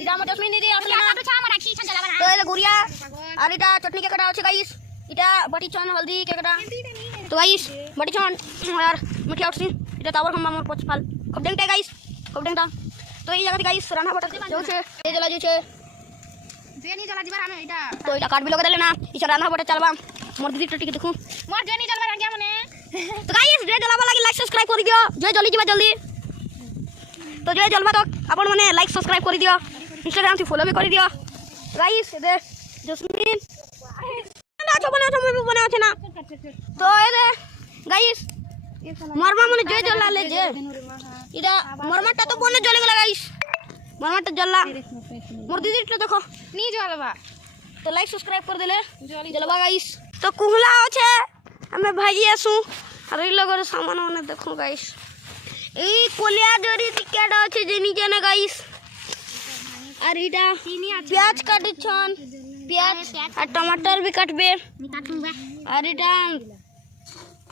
এটা আমার জসমিন দিদি আসলে না তো এলে গুড়িয়া আর এটা চটনি কে কাটা আছে গাইস এটা বাটি চন হলদি কে কাটা তো গাইস বাটি চন আর মিঠা উঠছি এটা তাওয়ার খম্বা মোর পছ ফাল খুব ডেংটা গাইস খুব ডেংটা তো এই জায়গাতে গাইস রান্না বটা যাচ্ছে এই জ্বলা যাচ্ছে জেনি জ্বলা দিবার আমি এটা তো এটা কাট বিলকে দেলে না ইছা রান্না বটা চালবা মোর দিদি টিকে দেখু মোর জেনি জ্বলবার আগে মানে তো গাইস যে জ্বলাবা লাগি লাইক সাবস্ক্রাইব করে দিও যে জলদি যাবা জলদি তো যে জ্বলবা তো আপন মানে লাইক সাবস্ক্রাইব করে দিও इंस्टाग्राम से फॉलो भी कर दिया गाइस दे जस्मिन ना तो बना ना तो ये गाइस मरमा मने जे जला ले जे इडा मरमाटा तो बने जले गेला गाइस मरमाटा जल्ला मोर दीदी तो देखो नी जलबा तो लाइक सब्सक्राइब कर देले जलबा गाइस तो कुहला আছে हमें भाई आसु और ई लोगर सामान ने देखो गाइस ई कोलिया जरी टिकेट আছে जे नीचे ना गाइस আর এটা পেঁয়াজ কাটছন পেঁয়াজ আর টমাটার भी কাটবে আর এটা